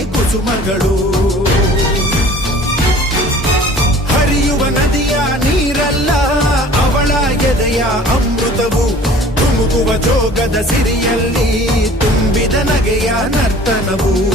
ಕುಸುಮಗಳು. ಹರಿಯುವ ನದಿಯ ನೀರಲ್ಲ ಅವಳ ಎದೆಯ ಅಮೃತವು. ಧುಮುಕುವ ಜೋಗದ ಸಿರಿಯಲ್ಲಿ ತುಂಬಿದ ನಗೆಯ ನರ್ತನವು.